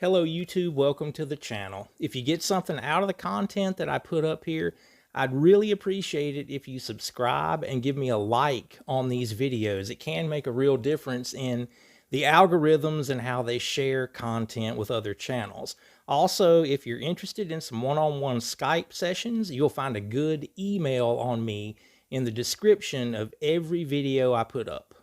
Hello YouTube, welcome to the channel. If you get something out of the content that I put up here, I'd really appreciate it if you subscribe and give me a like on these videos. It can make a real difference in the algorithms and how they share content with other channels. Also, if you're interested in some one-on-one Skype sessions, you'll find a good email on me in the description of every video I put up.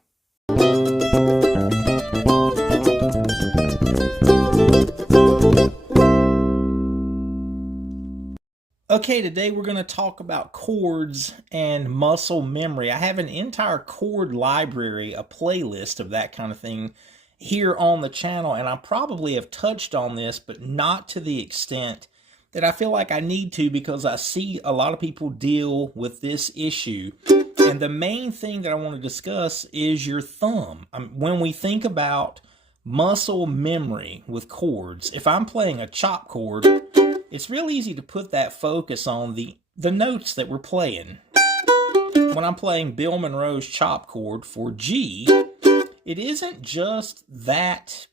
Okay, today we're going to talk about chords and muscle memory. I have an entire chord library, a playlist of that kind of thing here on the channel, and I probably have touched on this, but not to the extent that I feel like I need to, because I see a lot of people deal with this issue. And the main thing that I want to discuss is your thumb. When we think about muscle memory with chords, if I'm playing a chop chord, it's real easy to put that focus on the notes that we're playing. When I'm playing Bill Monroe's chop chord for G, it isn't just that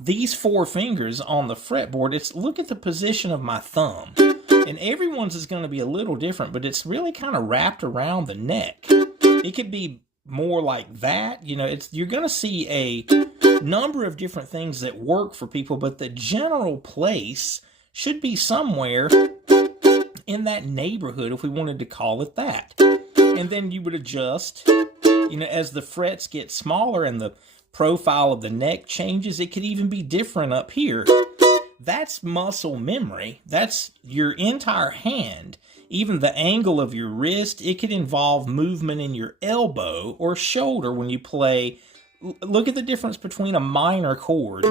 these four fingers on the fretboard, it's look at the position of my thumb. And everyone's is going to be a little different, but it's really kind of wrapped around the neck. It could be more like that. You know, you're going to see a number of different things that work for people, but the general place should be somewhere in that neighborhood, if we wanted to call it that. And then you would adjust, you know, as the frets get smaller and the profile of the neck changes. It could even be different up here. That's muscle memory. That's your entire hand. Even the angle of your wrist. It could involve movement in your elbow or shoulder when you play. Look at the difference between a minor chord.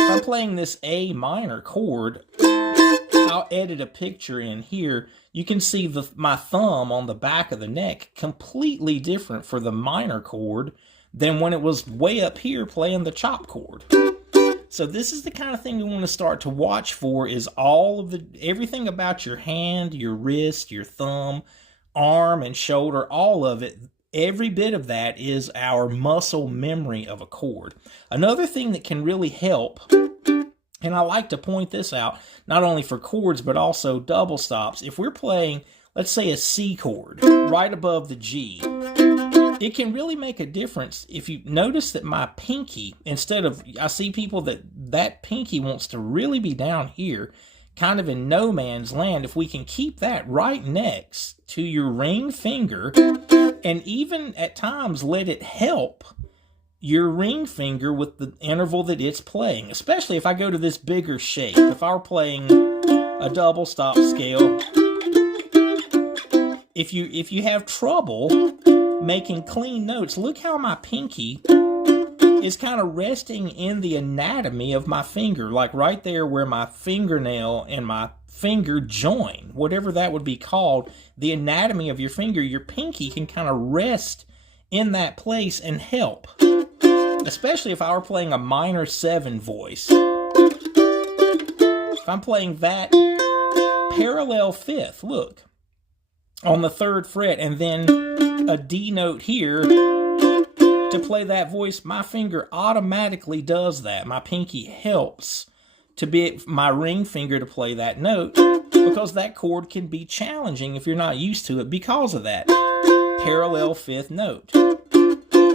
If I'm playing this A minor chord, I'll edit a picture in here. You can see my thumb on the back of the neck completely different for the minor chord than when it was way up here playing the chop chord. So this is the kind of thing we want to start to watch for, is everything about your hand, your wrist, your thumb, arm, and shoulder, all of it. Every bit of that is our muscle memory of a chord. Another thing that can really help, and I like to point this out, not only for chords, but also double stops. If we're playing, let's say, a C chord right above the G, it can really make a difference if you notice that my pinky, I see people that pinky wants to really be down here, kind of in no man's land. If we can keep that right next to your ring finger, and even at times let it help your ring finger with the interval that it's playing, especially if I go to this bigger shape. If I were playing a double stop scale, if you have trouble making clean notes, look how my pinky is kind of resting in the anatomy of my finger, like right there where my fingernail and my finger join, whatever that would be called, the anatomy of your finger. Your pinky can kind of rest in that place and help, especially if I were playing a minor 7 voice. If I'm playing that parallel fifth, look, on the 3rd fret, and then a D note here to play that voice, my finger automatically does that. My pinky helps to be my ring finger to play that note, because that chord can be challenging if you're not used to it because of that parallel 5th note.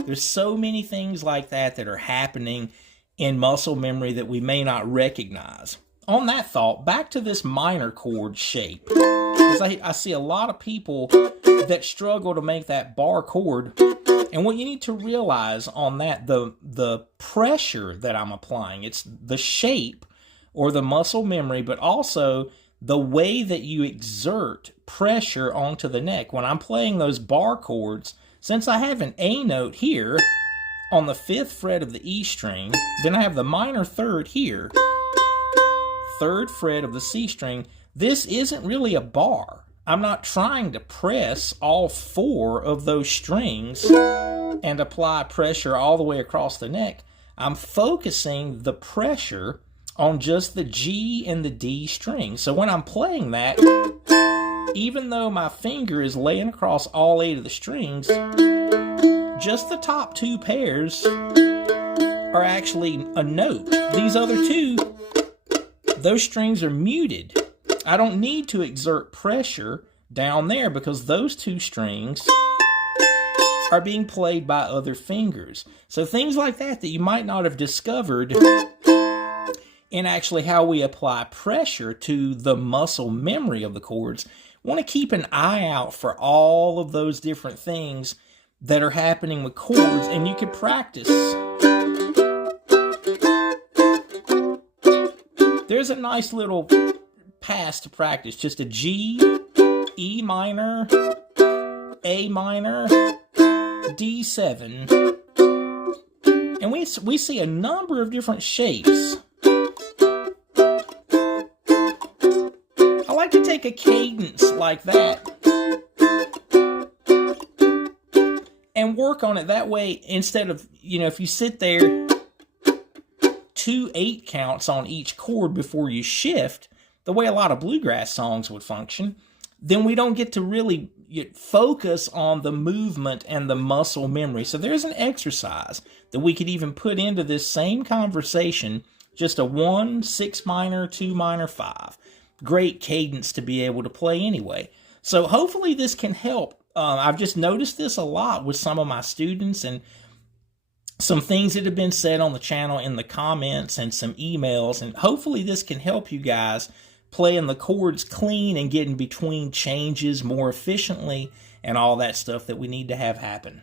There's so many things like that that are happening in muscle memory that we may not recognize. On that thought, back to this minor chord shape, because I see a lot of people that struggle to make that bar chord. And what you need to realize on that, the pressure that I'm applying, it's the shape or the muscle memory, but also the way that you exert pressure onto the neck. When I'm playing those bar chords, since I have an A note here on the 5th fret of the E string, then I have the minor 3rd here, 3rd fret of the C string, this isn't really a bar. I'm not trying to press all 4 of those strings and apply pressure all the way across the neck. I'm focusing the pressure on just the G and the D string. So when I'm playing that, even though my finger is laying across all 8 of the strings, just the top 2 pairs are actually a note. These other two, those strings are muted. I don't need to exert pressure down there because those two strings are being played by other fingers. So things like that you might not have discovered in actually how we apply pressure to the muscle memory of the chords. Want to keep an eye out for all of those different things that are happening with chords, and you can practice. There's a nice little pass to practice. Just a G, E minor, A minor, D7. And we see a number of different shapes. I like to take a cadence like that and work on it that way. Instead of, if you sit there 2 8 counts on each chord before you shift, the way a lot of bluegrass songs would function, then we don't get to really focus on the movement and the muscle memory. So there's an exercise that we could even put into this same conversation, just a 1, 6 minor, 2 minor, 5. Great cadence to be able to play anyway. So hopefully this can help. I've just noticed this a lot with some of my students, and some things that have been said on the channel in the comments and some emails, and hopefully this can help you guys playing the chords clean and getting between changes more efficiently and all that stuff that we need to have happen.